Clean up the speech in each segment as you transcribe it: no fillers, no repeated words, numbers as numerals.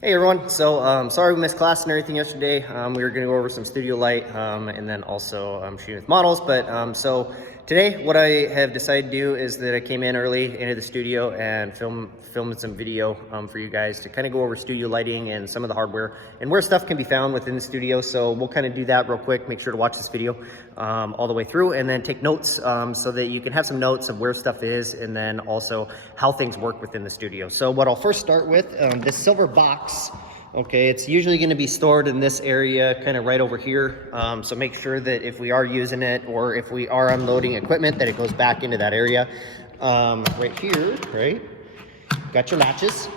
Hey everyone, so sorry we missed class and everything yesterday. We were going to go over some studio light and then also shooting with models, but so today what I have decided to do is that I came in early into the studio and filmed some video for you guys to kind of go over studio lighting and some of the hardware and where stuff can be found within the studio. So we'll kind of do that real quick. Make sure to watch this video all the way through and then take notes so that you can have some notes of where stuff is and then also how things work within the studio. So what I'll first start with, this silver box. Okay, it's usually going to be stored in this area, kind of right over here. So make sure that if we are using it or if we are unloading equipment, that it goes back into that area. Right here, right? Got your latches,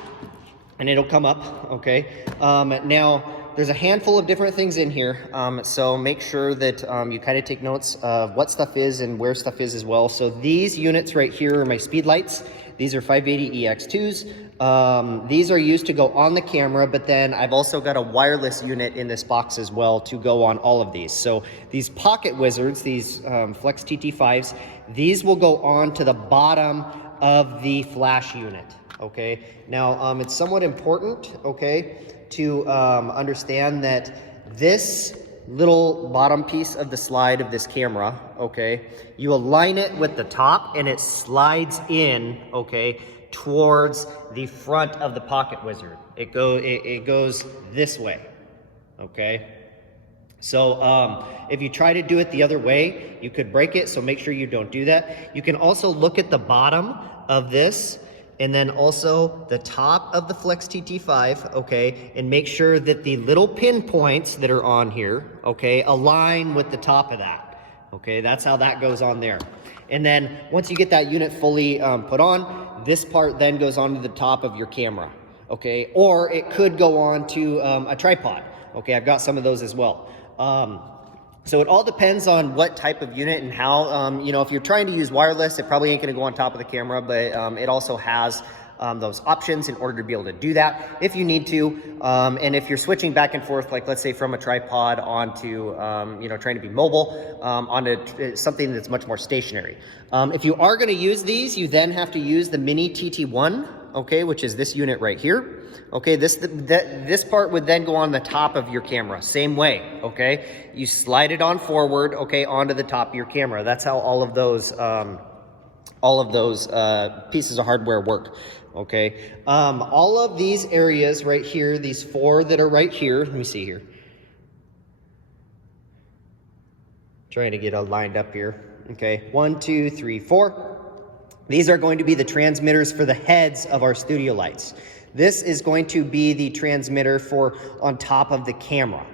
and it'll come up. Okay. Now there's a handful of different things in here, so make sure that you kind of take notes of what stuff is and where stuff is as well. So these units right here are my speed lights. These are 580 EX2s. These are used to go on the camera, but then I've also got a wireless unit in this box as well to go on all of these. So these Pocket Wizards, these Flex TT5s, these will go on to the bottom of the flash unit. Okay, now it's somewhat important, okay, to understand that this little bottom piece of the slide of this camera, okay, you align it with the top and it slides in, okay, towards the front of the Pocket Wizard. It goes this way, okay. So if you try to do it the other way, you could break it, so make sure you don't do that. You can also look at the bottom of this and then also the top of the Flex TT5, okay, and make sure that the little pinpoints that are on here, okay, align with the top of that, okay. That's how that goes on there. And then once you get that unit fully put on, this part then goes onto the top of your camera, okay, or it could go on to a tripod, okay. I've got some of those as well. So it all depends on what type of unit and how, you know, if you're trying to use wireless, it probably ain't going to go on top of the camera, but it also has those options in order to be able to do that if you need to. And if you're switching back and forth, like let's say from a tripod onto, you know, trying to be mobile, onto something that's much more stationary. If you are going to use these, you then have to use the Mini TT1, okay, which is this unit right here. Okay, this part would then go on the top of your camera, same way, okay? You slide it on forward, okay, onto the top of your camera. That's how all of those pieces of hardware work, okay? All of these areas right here, these four that are right here, let me see here. Trying to get it lined up here, okay? 1, 2, 3, 4. These are going to be the transmitters for the heads of our studio lights. This is going to be the transmitter for on top of the camera,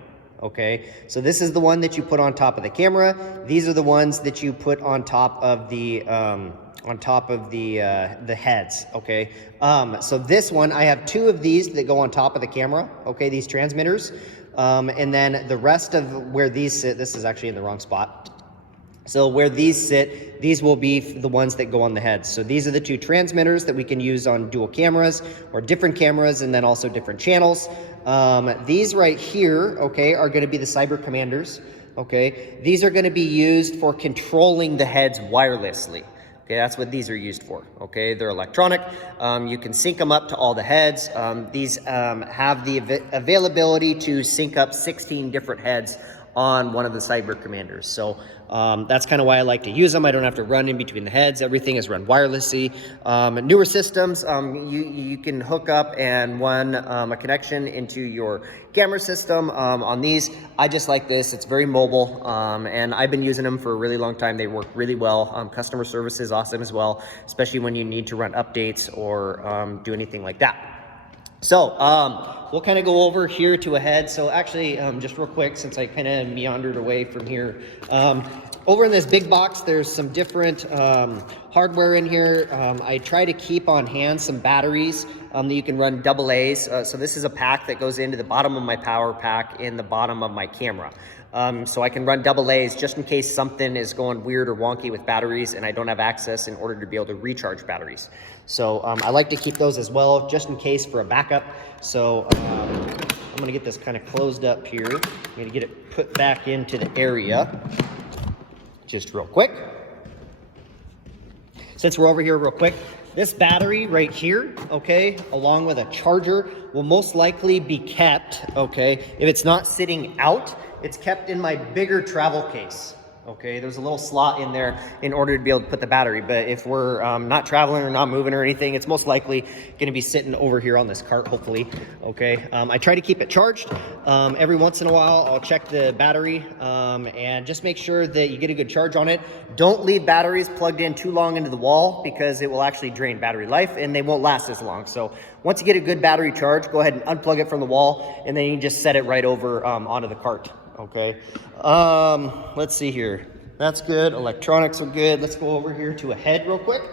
okay? So this is the one that you put on top of the camera. These are the ones that you put on top of the heads, okay? So this one, I have 2 of these that go on top of the camera, okay, these transmitters. And then the rest of where these sit, this is actually in the wrong spot. So where these sit, these will be the ones that go on the heads. So these are the 2 transmitters that we can use on dual cameras or different cameras and then also different channels. These right here, okay, are going to be the Cyber Commanders, okay? These are going to be used for controlling the heads wirelessly. Okay, that's what these are used for, okay? They're electronic. You can sync them up to all the heads. These have the availability to sync up 16 different heads on one of the Cyber Commanders. So that's kind of why I like to use them. I don't have to run in between the heads. Everything is run wirelessly. Newer systems, you can hook up and run a connection into your camera system. On these, I just like this. It's very mobile, and I've been using them for a really long time. They work really well. Customer service is awesome as well, especially when you need to run updates or do anything like that. So we'll kind of go over here to a head. So actually, just real quick, since I kind of meandered away from here, over in this big box, there's some different hardware in here. I try to keep on hand some batteries that you can run AA's. So this is a pack that goes into the bottom of my power pack in the bottom of my camera. So I can run AA's just in case something is going weird or wonky with batteries and I don't have access in order to be able to recharge batteries. So I like to keep those as well, just in case for a backup. So I'm gonna get this kind of closed up here. I'm gonna get it put back into the area, just real quick. Since we're over here real quick, this battery right here, okay, along with a charger will most likely be kept, okay, if it's not sitting out, it's kept in my bigger travel case. Okay, there's a little slot in there in order to be able to put the battery. But if we're not traveling or not moving or anything, it's most likely going to be sitting over here on this cart, hopefully. Okay, I try to keep it charged. Every once in a while, I'll check the battery and just make sure that you get a good charge on it. Don't leave batteries plugged in too long into the wall because it will actually drain battery life and they won't last as long. So once you get a good battery charge, go ahead and unplug it from the wall and then you can just set it right over onto the cart. Okay, let's see here. That's good. Electronics are good. Let's go over here to a head real quick.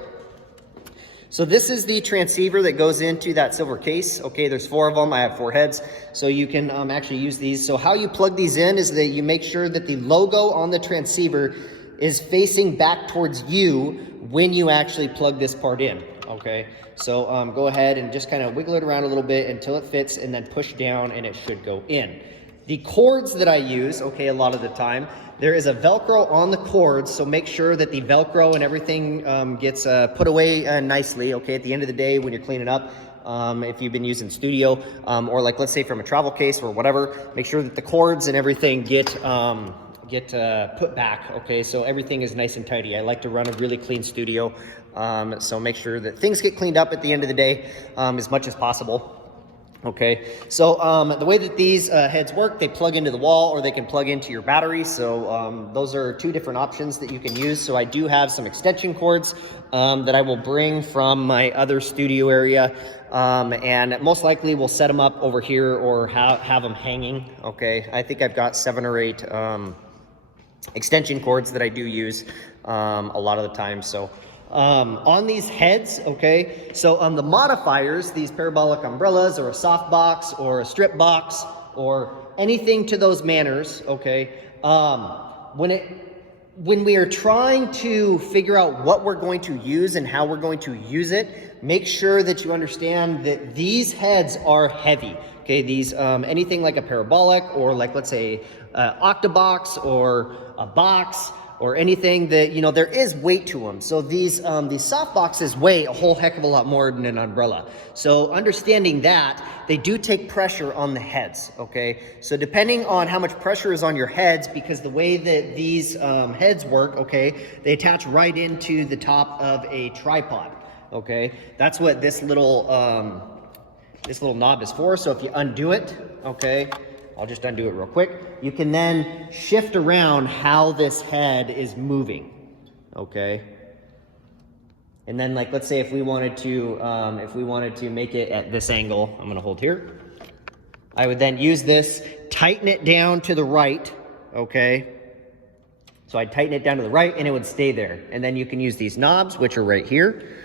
So this is the transceiver that goes into that silver case. Okay, there's 4 of them. I have 4 heads, so you can actually use these. So how you plug these in is that you make sure that the logo on the transceiver is facing back towards you when you actually plug this part in. Okay, so go ahead and just kind of wiggle it around a little bit until it fits and then push down and it should go in. The cords that I use, okay, a lot of the time, there is a Velcro on the cords, so make sure that the Velcro and everything gets put away nicely, okay, at the end of the day when you're cleaning up. If you've been using studio or like let's say from a travel case or whatever, make sure that the cords and everything get put back, okay, so everything is nice and tidy. I like to run a really clean studio, so make sure that things get cleaned up at the end of the day as much as possible. Okay, so the way that these heads work, they plug into the wall or they can plug into your battery. So those are 2 different options that you can use. So I do have some extension cords that I will bring from my other studio area. And most likely we'll set them up over here or have them hanging. Okay, I think I've got 7 or 8 extension cords that I do use a lot of the time. So on these heads, okay, so on the modifiers, these parabolic umbrellas or a soft box or a strip box or anything to those manners, okay, when we are trying to figure out what we're going to use and how we're going to use it, make sure that you understand that these heads are heavy. Okay, these anything like a parabolic or like let's say octabox or a box or anything that, you know, there is weight to them. So these soft boxes weigh a whole heck of a lot more than an umbrella. So understanding that, they do take pressure on the heads, okay? So depending on how much pressure is on your heads, because the way that these heads work, okay, they attach right into the top of a tripod, okay? That's what this little knob is for. So if you undo it, okay, I'll just undo it real quick. You can then shift around how this head is moving, okay? And then like, let's say if we wanted to make it at this angle, I'm gonna hold here. I would then use this, tighten it down to the right, okay? So I'd tighten it down to the right and it would stay there. And then you can use these knobs, which are right here,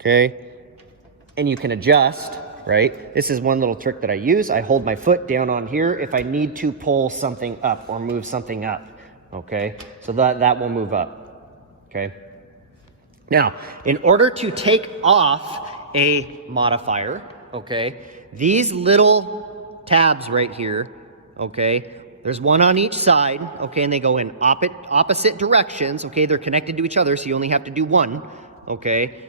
okay? And you can adjust, right? This is one little trick that I use. I hold my foot down on here if I need to pull something up or move something up, okay? So that will move up, okay? Now, in order to take off a modifier, okay, these little tabs right here, okay, there's one on each side, okay, and they go in opposite directions, okay? They're connected to each other, so you only have to do one, okay?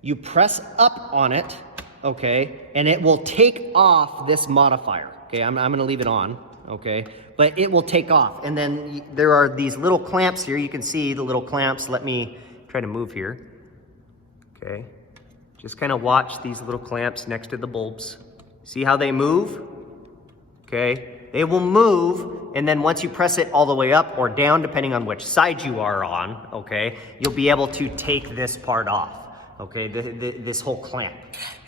You press up on it, okay, and it will take off this modifier, okay? I'm gonna leave it on, okay? But it will take off, and then there are these little clamps here. You can see the little clamps. Let me try to move here, okay? Just kind of watch these little clamps next to the bulbs. See how they move, okay? They will move, and then once you press it all the way up or down, depending on which side you are on, okay, you'll be able to take this part off, okay, this whole clamp.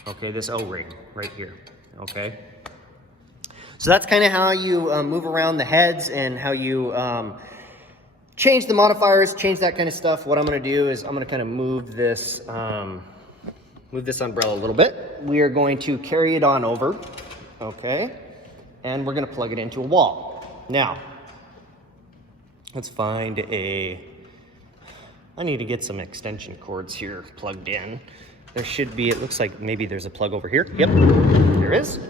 Okay, this O-ring right here, okay? So that's kind of how you move around the heads and how you change the modifiers, change that kind of stuff. What I'm gonna do is I'm gonna kind of move this umbrella a little bit. We are going to carry it on over, okay? And we're gonna plug it into a wall. Now, let's find I need to get some extension cords here plugged in. There should be, it looks like maybe there's a plug over here. Yep, there is.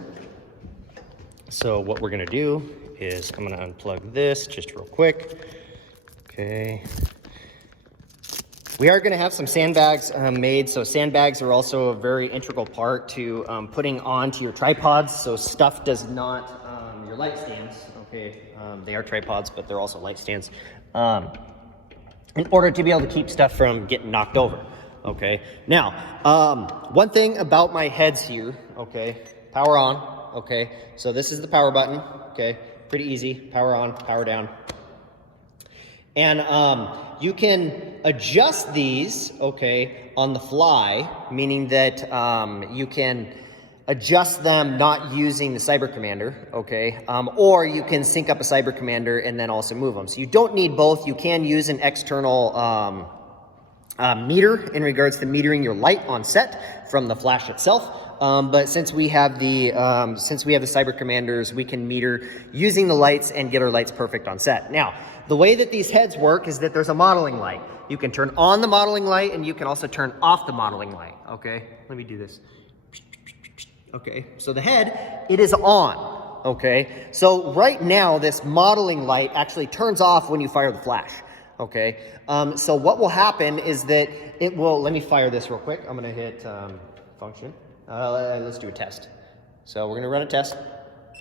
So what we're gonna do is I'm gonna unplug this just real quick. Okay. We are going to have some sandbags made. So sandbags are also a very integral part to putting onto your tripods. So stuff does not, your light stands, okay, they are tripods, but they're also light stands, in order to be able to keep stuff from getting knocked over, okay. Now, one thing about my heads here, okay, power on, okay. So this is the power button, okay, pretty easy, power on, power down. And you can adjust these, okay, on the fly, meaning that you can adjust them not using the Cyber Commander, okay, or you can sync up a Cyber Commander and then also move them. So you don't need both. You can use an external meter in regards to metering your light on set from the flash itself. But since we have the Cyber Commanders, we can meter using the lights and get our lights perfect on set. Now, the way that these heads work is that there's a modeling light. You can turn on the modeling light and you can also turn off the modeling light, okay? Let me do this. Okay, so the head, it is on, okay? So right now, this modeling light actually turns off when you fire the flash, okay? So what will happen is that it will, let me fire this real quick. I'm gonna hit function. Let's do a test. So we're gonna run a test,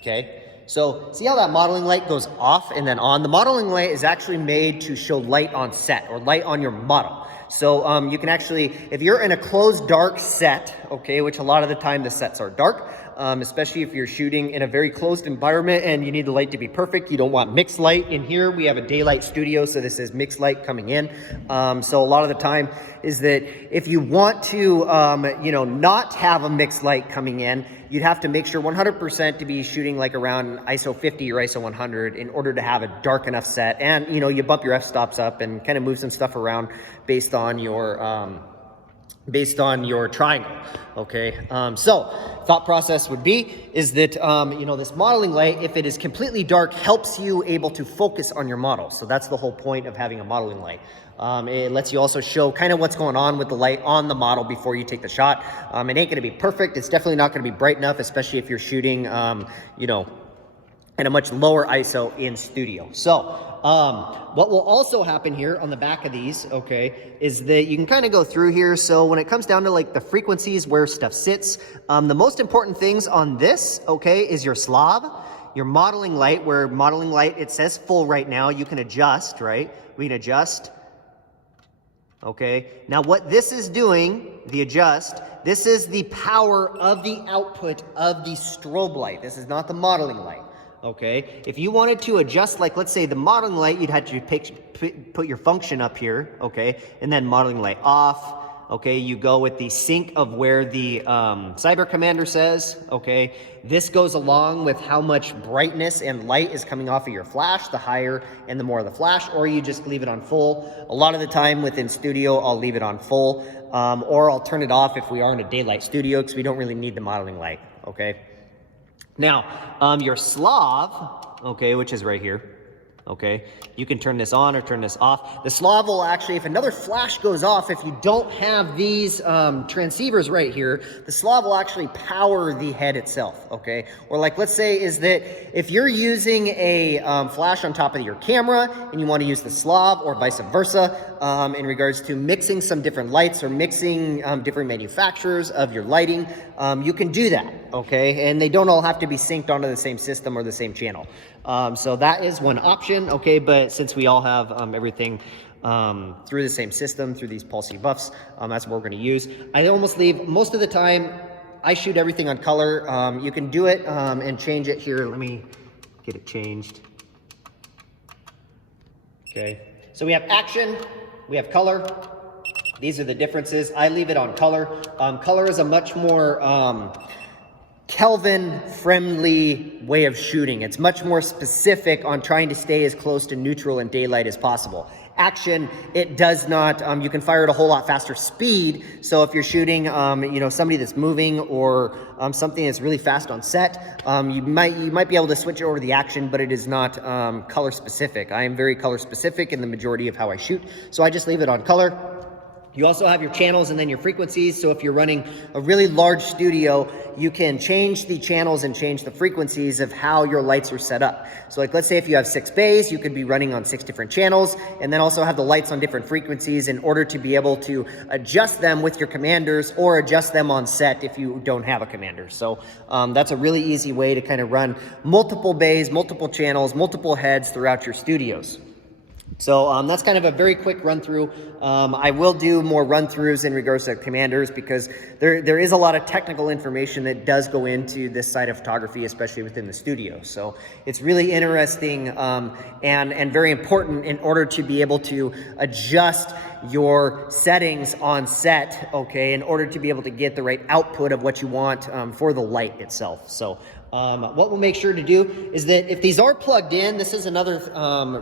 okay? So see how that modeling light goes off and then on? The modeling light is actually made to show light on set or light on your model. So you can actually, if you're in a closed dark set, okay, which a lot of the time the sets are dark, especially if you're shooting in a very closed environment and you need the light to be perfect. You don't want mixed light in here. We have a daylight studio, so this is mixed light coming in. So a lot of the time is that if you want to, you know, not have a mixed light coming in, you'd have to make sure 100% to be shooting like around ISO 50 or ISO 100 in order to have a dark enough set. And, you know, you bump your f-stops up and kind of move some stuff around based on your triangle, okay? So thought process would be is that, you know, this modeling light, if it is completely dark, helps you able to focus on your model. So that's the whole point of having a modeling light. It lets you also show kind of what's going on with the light on the model before you take the shot. It ain't gonna be perfect. It's definitely not gonna be bright enough, especially if you're shooting, you know, at a much lower ISO in studio. So what will also happen here on the back of these, okay, is that you can kind of go through here. So when it comes down to like the frequencies where stuff sits, the most important things on this, okay, is your Slav, your modeling light, where modeling light, it says full right now. You can adjust, right? We can adjust. Okay, now what this is doing, the adjust, this is the power of the output of the strobe light. This is not the modeling light. Okay, if you wanted to adjust, like let's say the modeling light, you'd have to put your function up here, okay, and then modeling light off. Okay, you go with the sync of where the Cyber Commander says, okay. This goes along with how much brightness and light is coming off of your flash, the higher and the more the flash, or you just leave it on full. A lot of the time within studio, I'll leave it on full, or I'll turn it off if we are in a daylight studio because we don't really need the modeling light, okay. Now, your Slav, okay, which is right here, okay, you can turn this on or turn this off. The Slav will actually, if another flash goes off, if you don't have these transceivers right here, the Slav will actually power the head itself, okay? Or like, let's say is that if you're using a flash on top of your camera and you want to use the Slav or vice versa, in regards to mixing some different lights or mixing different manufacturers of your lighting, you can do that, okay? And they don't all have to be synced onto the same system or the same channel. So that is one option, okay, but since we all have everything through the same system, through these Pulsey buffs, that's what we're going to use. I almost leave, most of the time, I shoot everything on color. You can do it and change it here. Let me get it changed. Okay, so we have action, we have color. These are the differences. I leave it on color. Color is a much more Kelvin-friendly way of shooting. It's much more specific on trying to stay as close to neutral and daylight as possible. Action, it does not, you can fire at a whole lot faster speed. So if you're shooting, you know, somebody that's moving or something that's really fast on set, you might be able to switch over the action, but it is not color specific. I am very color specific in the majority of how I shoot. So I just leave it on color. You also have your channels and then your frequencies. So if you're running a really large studio, you can change the channels and change the frequencies of how your lights are set up. So like, let's say if you have 6 bays, you could be running on 6 different channels, and then also have the lights on different frequencies in order to be able to adjust them with your commanders or adjust them on set if you don't have a commander. So that's a really easy way to kind of run multiple bays, multiple channels, multiple heads throughout your studios. So that's kind of a very quick run through. I will do more run throughs in regards to commanders, because there is a lot of technical information that does go into this side of photography, especially within the studio. So it's really interesting and very important in order to be able to adjust your settings on set, okay, in order to be able to get the right output of what you want for the light itself. So what we'll make sure to do is that if these are plugged in, this is another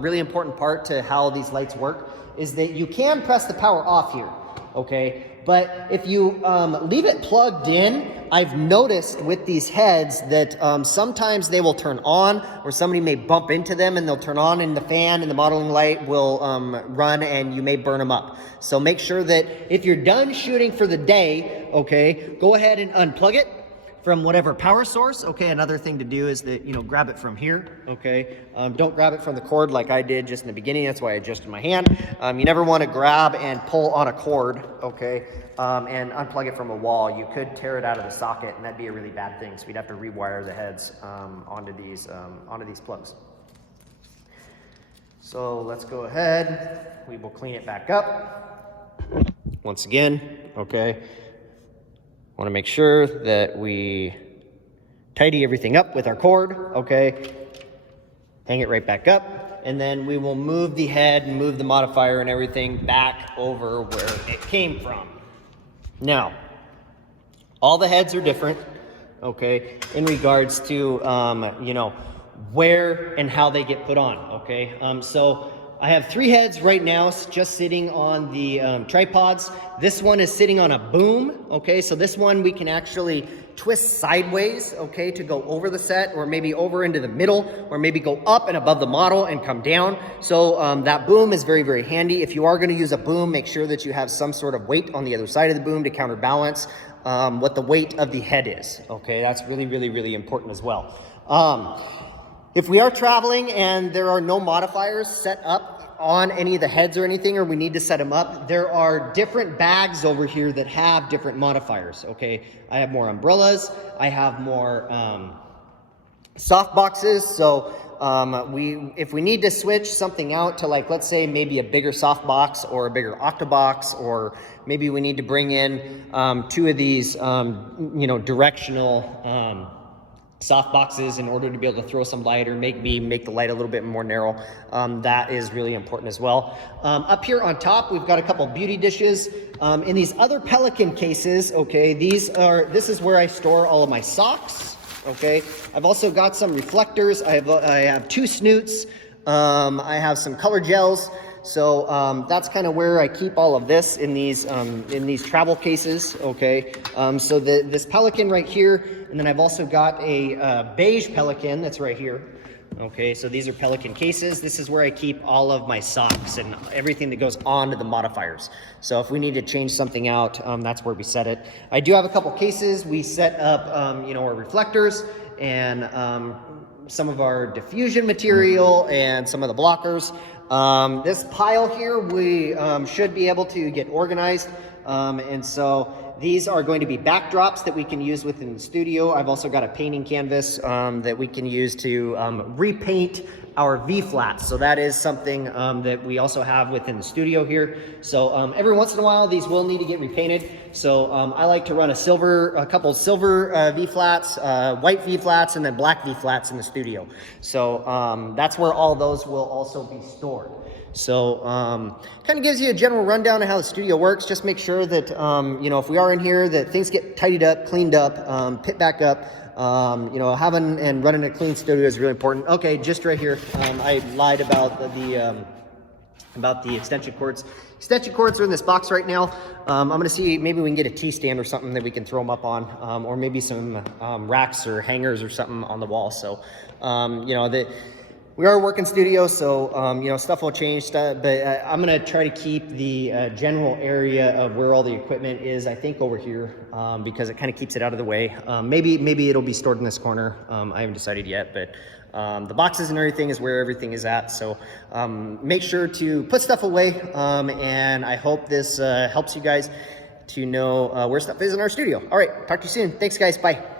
really important part to how these lights work, is that you can press the power off here, okay? But if you leave it plugged in, I've noticed with these heads that sometimes they will turn on, or somebody may bump into them and they'll turn on, and the fan and the modeling light will run, and you may burn them up. So make sure that if you're done shooting for the day, okay, go ahead and unplug it from whatever power source. Okay, another thing to do is that, you know, grab it from here, okay? Don't grab it from the cord like I did just in the beginning. That's why I adjusted my hand. You never want to grab and pull on a cord, okay, and unplug it from a wall. You could tear it out of the socket, and that'd be a really bad thing. So we'd have to rewire the heads onto these plugs. So let's go ahead. We will clean it back up. Once again, okay. Want to make sure that we tidy everything up with our cord, okay? Hang it right back up, and then we will move the head and move the modifier and everything back over where it came from. Now, all the heads are different, okay, in regards to, you know, where and how they get put on, okay? So I have 3 heads right now just sitting on the tripods. This one is sitting on a boom, okay? So this one we can actually twist sideways, okay, to go over the set, or maybe over into the middle, or maybe go up and above the model and come down. So that boom is very, very handy. If you are gonna use a boom, make sure that you have some sort of weight on the other side of the boom to counterbalance what the weight of the head is, okay? That's really, really, really important as well. If we are traveling and there are no modifiers set up on any of the heads or anything, or we need to set them up, there are different bags over here that have different modifiers, okay? I have more umbrellas, I have more soft boxes, so if we need to switch something out to, like, let's say maybe a bigger soft box or a bigger octobox, or maybe we need to bring in 2 of these, you know, directional soft boxes in order to be able to throw some light, or make the light a little bit more narrow. That is really important as well. Up here on top, we've got a couple beauty dishes. In these other Pelican cases, okay, this is where I store all of my socks, okay? I've also got some reflectors. I have 2 snoots. I have some color gels. So that's kind of where I keep all of this in these travel cases, okay? So this Pelican right here, and then I've also got a beige Pelican that's right here, okay? So these are Pelican cases. This is where I keep all of my socks and everything that goes on to the modifiers. So if we need to change something out, that's where we set it. I do have a couple cases. We set up, you know, our reflectors and some of our diffusion material and some of the blockers. This pile here, we should be able to get organized, and so these are going to be backdrops that we can use within the studio. I've also got a painting canvas that we can use to repaint our V-flats. So that is something that we also have within the studio here. So every once in a while, these will need to get repainted. So I like to run a couple silver V-flats, white V-flats, and then black V-flats in the studio. So that's where all those will also be stored. So kind of gives you a general rundown of how the studio works. Just make sure that, you know, if we are in here, that things get tidied up, cleaned up, pit back up. You know, having and running a clean studio is really important. Okay, just right here, I lied about the extension cords. Extension cords are in this box right now. I'm gonna see, maybe we can get a T-stand or something that we can throw them up on, or maybe some racks or hangers or something on the wall. So, you know, we are working studio, so you know, stuff will change, but I'm gonna try to keep the general area of where all the equipment is, I think over here, because it kind of keeps it out of the way. Maybe it'll be stored in this corner. I haven't decided yet, but the boxes and everything is where everything is at. So make sure to put stuff away, and I hope this helps you guys to know where stuff is in our studio. All right, talk to you soon. Thanks, guys. Bye.